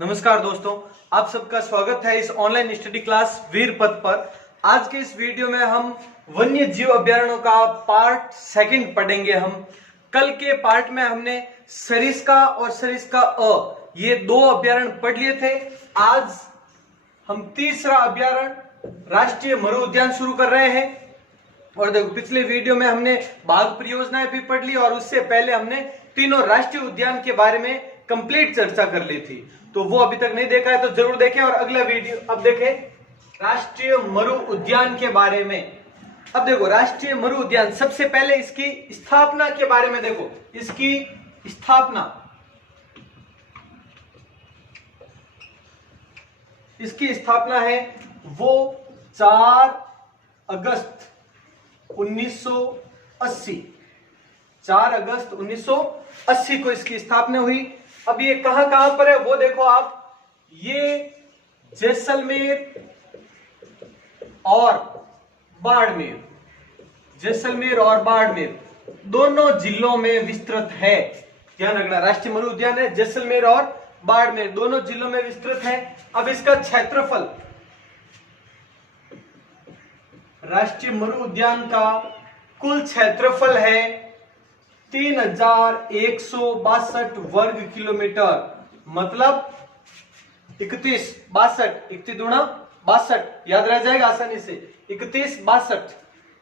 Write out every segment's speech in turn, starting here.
नमस्कार दोस्तों, आप सबका स्वागत है इस ऑनलाइन स्टडी क्लास वीर पथ पर। आज के इस वीडियो में हम वन्य जीव अभ्यारण्यों का पार्ट सेकंड पढ़ेंगे। हम कल के पार्ट में हमने सरिस्का और सरिस्का ये दो अभ्यारण्य पढ़ लिए थे। आज हम तीसरा अभ्यारण्य राष्ट्रीय मरु उद्यान शुरू कर रहे हैं। और देखो, पिछले वीडियो में हमने बाघ परियोजनाएं भी पढ़ ली और उससे पहले हमने तीनों राष्ट्रीय उद्यान के बारे में कंप्लीट चर्चा कर ली थी। तो वो अभी तक नहीं देखा है तो जरूर देखें। और अगला वीडियो अब देखें राष्ट्रीय मरु उद्यान के बारे में। अब देखो, राष्ट्रीय मरु उद्यान, सबसे पहले इसकी स्थापना के बारे में देखो। इसकी स्थापना है वो 4 अगस्त 1980। 4 अगस्त 1980 को इसकी स्थापना हुई। अब ये कहां पर है वो देखो आप। ये जैसलमेर और बाड़मेर दोनों जिलों में विस्तृत है। ध्यान रखना, राष्ट्रीय मरु उद्यान है, जैसलमेर और बाड़मेर दोनों जिलों में विस्तृत है। अब इसका क्षेत्रफल, राष्ट्रीय मरु उद्यान का कुल क्षेत्रफल है 3162 वर्ग किलोमीटर। मतलब 3162 याद रह जाएगा आसानी से। 3162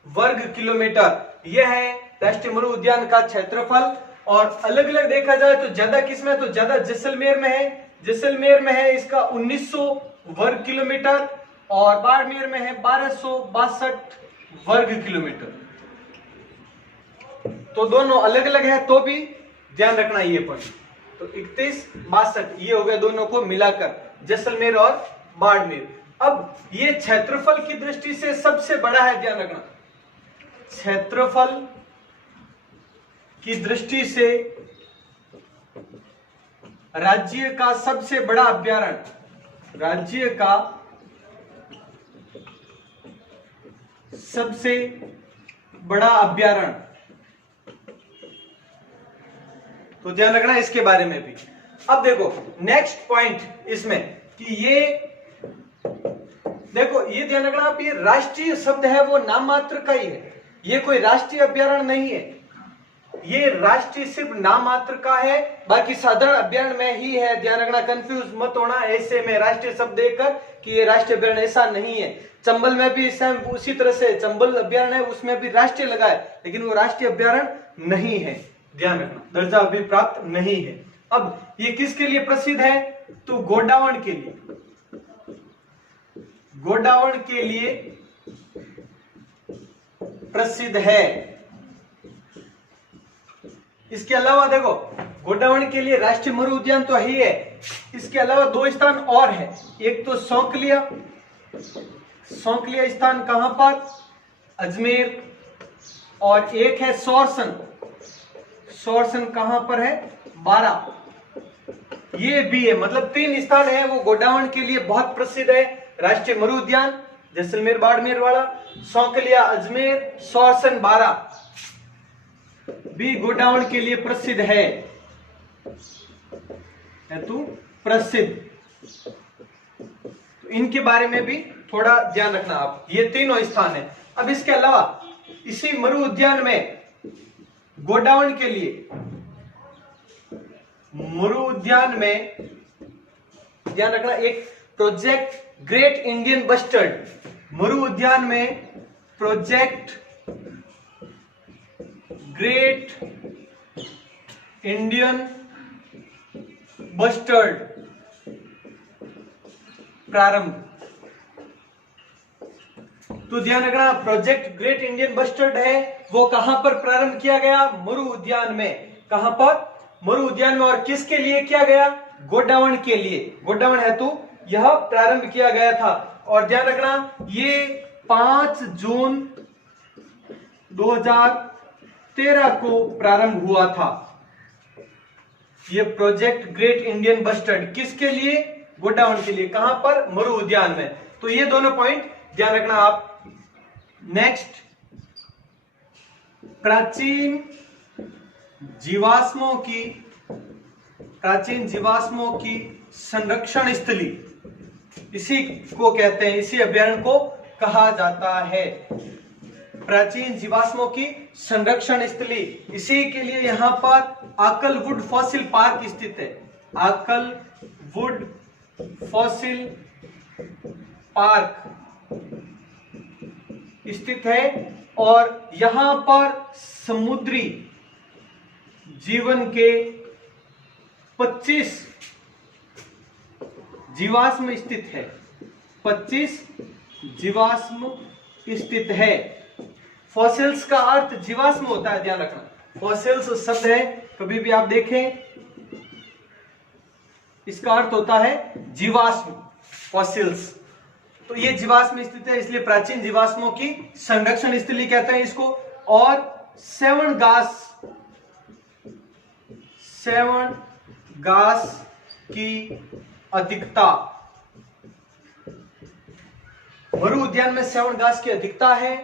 वर्ग किलोमीटर यह है राष्ट्रीय मरु उद्यान का क्षेत्रफल। और अलग अलग देखा जाए तो ज्यादा किसमें, तो ज्यादा जैसलमेर में है। जैसलमेर में है इसका 1900 वर्ग किलोमीटर और बाड़मेर में है 1262 वर्ग किलोमीटर। तो दोनों अलग अलग है तो भी ध्यान रखना ये पॉइंट। तो 3162 ये हो गया दोनों को मिलाकर, जैसलमेर और बाड़मेर। अब ये क्षेत्रफल की दृष्टि से सबसे बड़ा है। ध्यान रखना, क्षेत्रफल की दृष्टि से राज्य का सबसे बड़ा अभ्यारण्य, राज्य का सबसे बड़ा अभ्यारण्य, तो ध्यान रखना इसके बारे में भी। अब देखो नेक्स्ट पॉइंट इसमें कि ये देखो, ये ध्यान रखना आप, ये राष्ट्रीय शब्द है वो नाम मात्र का ही है। ये कोई राष्ट्रीय अभ्यारण्य नहीं है। ये राष्ट्रीय सिर्फ नाम मात्र का है, बाकी साधारण अभ्यारण्य में ही है। ध्यान रखना, कंफ्यूज मत होना ऐसे में राष्ट्रीय शब्द देकर कि ये राष्ट्रीय अभ्यारण्य, ऐसा नहीं है। चंबल में भी सेम उसी तरह से चंबल अभ्यारण्य है, उसमें भी राष्ट्रीय लगा है, लेकिन वो राष्ट्रीय अभ्यारण्य नहीं है। ध्यान रखना, दर्जा अभी प्राप्त नहीं है। अब ये किसके लिए प्रसिद्ध है, तो गोडावण के लिए। गोडावण के लिए प्रसिद्ध है। इसके अलावा देखो, गोडावण के लिए राष्ट्रीय मरु उद्यान तो ही है, इसके अलावा 2 स्थान और है। एक तो सौंकलिया स्थान कहां पर, अजमेर, और एक है सोरसन कहां पर है, 12। ये भी है, मतलब 3 स्थान है वो गोडावण के लिए बहुत प्रसिद्ध है। राष्ट्रीय मरु उद्यान जैसलमेर बाड़मेर वाला, सौंकलिया अजमेर, सोरसन 12 भी गोडावण के लिए प्रसिद्ध है तो प्रसिद्ध। तो इनके बारे में भी थोड़ा ध्यान रखना आप। ये तीनों स्थान है। अब इसके अलावा इसी मरु उद्यान में गोडावण के लिए, मरु उद्यान में ध्यान रखना, एक प्रोजेक्ट ग्रेट इंडियन बस्टर्ड, मरु उद्यान में प्रोजेक्ट ग्रेट इंडियन बस्टर्ड प्रारंभ। तो ध्यान रखना, प्रोजेक्ट ग्रेट इंडियन बस्टर्ड है वो कहां पर प्रारंभ किया गया, मरु उद्यान में। कहां पर, मरु उद्यान में। और किसके लिए किया गया, गोडावण के लिए। गोडावण हेतु यह प्रारंभ किया गया था। और ध्यान रखना, ये 5 जून 2013 को प्रारंभ हुआ था। ये प्रोजेक्ट ग्रेट इंडियन बस्टर्ड किसके लिए, गोडावण के लिए। कहां पर, मरु उद्यान में। तो ये दोनों पॉइंट ध्यान रखना आप। नेक्स्ट, प्राचीन जीवाश्मों की प्राचीन जीवाश्मों की संरक्षण स्थली, इसी को कहते हैं, इसी अभ्यारण्य को कहा जाता है प्राचीन जीवाश्मों की संरक्षण स्थली। इसी के लिए यहाँ पर आकलवुड फॉसिल पार्क स्थित है। आकलवुड फॉसिल पार्क स्थित है और यहाँ पर समुद्री जीवन के 25 जीवाश्म स्थित है। 25 जीवाश्म स्थित है। फॉसिल्स का अर्थ जीवाश्म होता है, ध्यान रखना। फॉसिल्स शब्द है, कभी भी आप देखें इसका अर्थ होता है जीवाश्म, फॉसिल्स। तो ये जीवाश्म स्थित है, इसलिए प्राचीन जीवाश्मों की संरक्षण स्थली कहते हैं इसको। और सेवन गास की अधिकता, मरु उद्यान में सेवन घास की अधिकता है,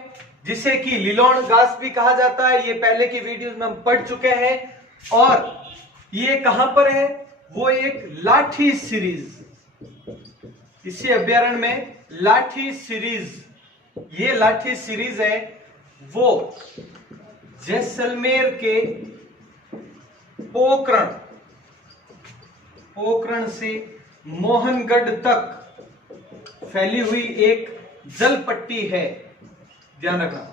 जिसे कि लिलोन घास भी कहा जाता है। ये पहले की वीडियोस में हम पढ़ चुके हैं। और ये कहां पर है? वो एक लाठी सीरीज, इसी अभ्यारण्य में लाठी सीरीज, ये लाठी सीरीज है, वो जैसलमेर के पोखरण से मोहनगढ़ तक फैली हुई एक जल पट्टी है, ध्यान रखना।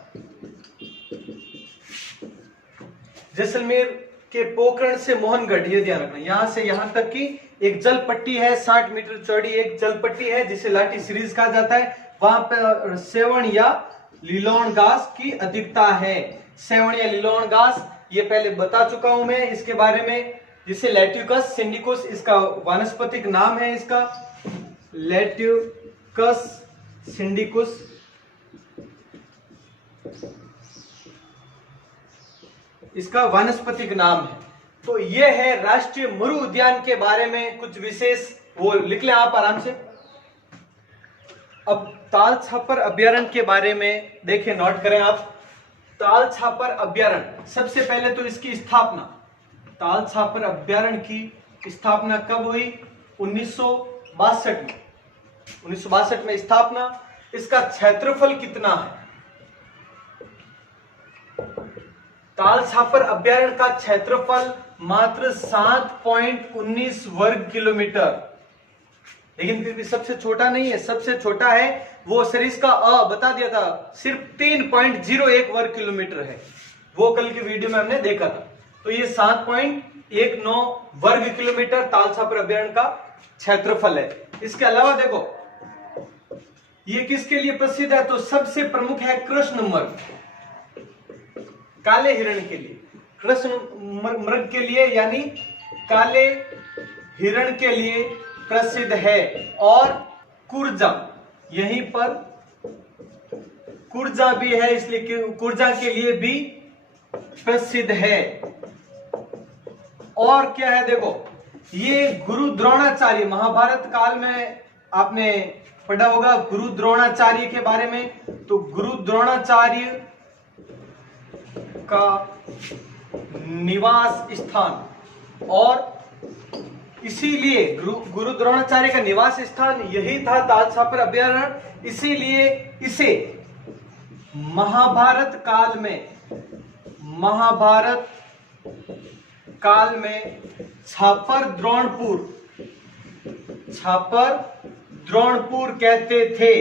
जैसलमेर के पोखरण से मोहनगढ़, ये ध्यान रखना, यहां से यहां तक की एक जल पट्टी है, 60 मीटर चौड़ी एक जल पट्टी है, जिसे लाठी सीरीज कहा जाता है। वहां पर सेवन या लिलोन घास की अधिकता है। सेवन या लिलोन घास ये पहले बता चुका हूं मैं इसके बारे में, जिसे लैट्यूकस सिंडिकुस इसका वानस्पतिक नाम है, इसका लैट्यूकस सिंडिकुस। इसका वानस्पतिक नाम है। तो ये है राष्ट्रीय मरु उद्यान के बारे में कुछ विशेष, वो लिख लें आप आराम से। अब ताल छापर अभ्यारण्य के बारे में देखें, नोट करें आप। ताल छापर अभ्यारण्य, सबसे पहले तो इसकी स्थापना, ताल छापर अभ्यारण्य की स्थापना कब हुई? 1962 में। 1962 में स्थापना। इसका क्षेत्रफल कितना है? ताल छापर अभ्यारण्य का क्षेत्रफल मात्र 7.19 वर्ग किलोमीटर, लेकिन फिर भी सबसे छोटा नहीं है। सबसे छोटा है वो सरिस्का बता दिया था, सिर्फ 3.01 वर्ग किलोमीटर है, वो कल की वीडियो में हमने देखा था। तो ये 7.19 वर्ग किलोमीटर ताल छापर अभ्यारण्य का क्षेत्रफल है। इसके अलावा देखो ये किसके लिए प्रसिद्ध है? तो सबसे प्रमुख है कृष्ण मृग, काले हिरण के लिए, कृष्ण मृग के लिए, यानी काले हिरण के लिए प्रसिद्ध है। और कुर्जा, यहीं पर कुर्जा भी है, इसलिए कुर्जा के लिए भी प्रसिद्ध है। और क्या है देखो, ये गुरु द्रोणाचार्य, महाभारत काल में आपने पढ़ा होगा गुरु द्रोणाचार्य के बारे में। तो गुरु द्रोणाचार्य का निवास स्थान, और इसीलिए गुरु द्रोणाचार्य का निवास स्थान यही था ताल छापर अभ्यारण्य। इसीलिए इसे महाभारत काल में छापर द्रोणपुर कहते थे।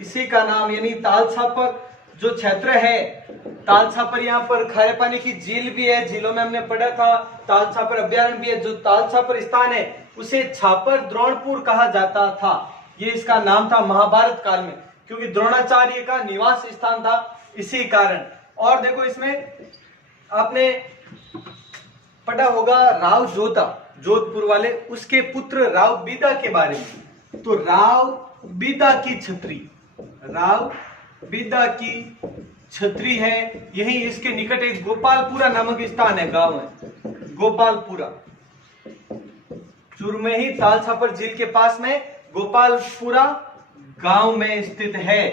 इसी का नाम, यानी ताल छापर जो क्षेत्र है, ताल छापर, यहाँ पर खारे पानी की झील भी है, झीलों में हमने पढ़ा था। ताल छापर अभ्यारण्य भी है। जो ताल छापर स्थान है उसे छापर द्रोणपुर कहा जाता था। ये इसका नाम था महाभारत काल में, क्योंकि द्रोणाचार्य का निवास स्थान था, इसी कारण। और देखो इसमें आपने पढ़ा होगा राव जोधा, जोधपुर वाले, उसके पुत्र राव बीदा के बारे में। तो राव बीदा की छत्री है, यही इसके निकट एक गोपालपुरा नामक स्थान है, गांव है गोपालपुरा, चूरू में ही, ताल छापर झील के पास में गोपालपुरा गांव में स्थित है,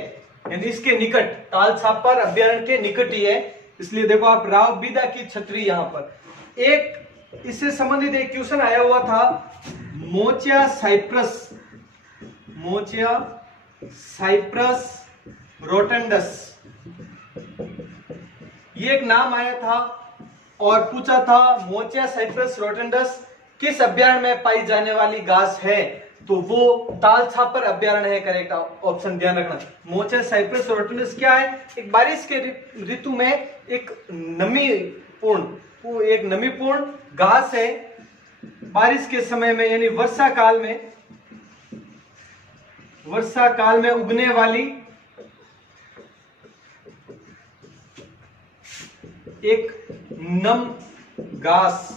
यानी इसके निकट, ताल छापर अभ्यारण्य के निकट ही है। इसलिए देखो आप, राव बीदा की छत्री, यहां पर एक इससे संबंधित एक क्वेश्चन आया हुआ था, मोचिया साइप्रस रोटंडस, ये एक नाम आया था और पूछा था मोचिया साइप्रस रोटंडस किस अभ्यारण्य में पाई जाने वाली घास है, तो वो ताल छापर अभ्यारण्य है करेक्ट ऑप्शन, ध्यान रखना। मोचिया साइप्रस रोटंडस क्या है, एक बारिश के ऋतु में एक नमीपूर्ण घास है, बारिश के समय में यानी वर्षा काल में उगने वाली एक नम घास,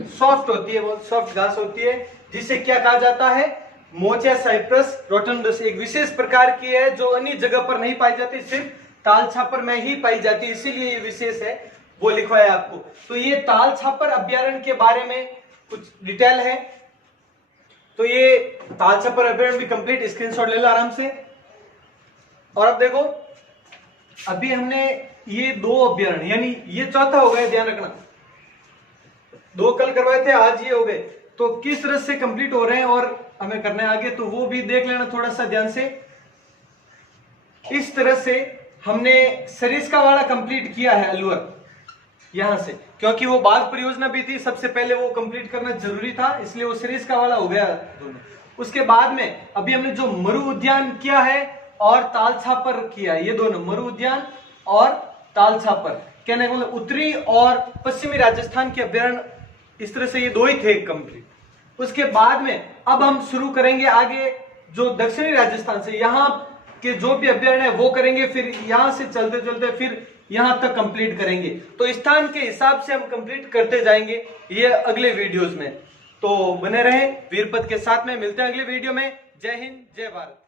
सॉफ्ट होती है, वो सॉफ्ट घास होती है, जिसे क्या कहा जाता है, मोचिया साइप्रस रोटंडस। एक विशेष प्रकार की है जो अन्य जगह पर नहीं पाई जाती, सिर्फ ताल छापर में ही पाई जाती है, इसीलिए ये विशेष है, वो लिखा है आपको। तो ये ताल छापर अभ्यारण्य के बारे में कुछ डिटेल है, तो ये ताल छापर अभ्यारण्य भी कंप्लीट स्क्रीनशॉट ले लो आराम से। और अब देखो, अभी हमने ये 2 अभ्यारण्य, यानी ये चौथा हो गया, ध्यान रखना, 2 कल करवाए थे, आज ये हो गए, तो किस तरह से कंप्लीट हो रहे हैं और हमें करना है आगे, तो वो भी देख लेना थोड़ा सा ध्यान से। इस तरह से हमने सरिस्का वाला कंप्लीट किया है अलवर, यहां से, क्योंकि वो बाघ परियोजना भी थी, सबसे पहले वो कंप्लीट करना जरूरी था, इसलिए वो सरिस्का वाला हो गया दोनों। उसके बाद में अभी हमने जो मरु उद्यान किया है और ताल छापर किया है, ये दोनों मरु उद्यान और ताल छापर, कहने का मतलब उत्तरी और पश्चिमी राजस्थान के अभ्यारण्य, इस तरह से ये 2 ही थे कंप्लीट। उसके बाद में अब हम शुरू करेंगे आगे जो दक्षिणी राजस्थान से, यहाँ के जो भी अभ्यारण्य है वो करेंगे, फिर यहां से चलते चलते फिर यहां तक कंप्लीट करेंगे, तो स्थान के हिसाब से हम कंप्लीट करते जाएंगे ये अगले वीडियोस में। तो बने रहें वीरपत के साथ में, मिलते हैं अगले वीडियो में। जय हिंद, जय भारत।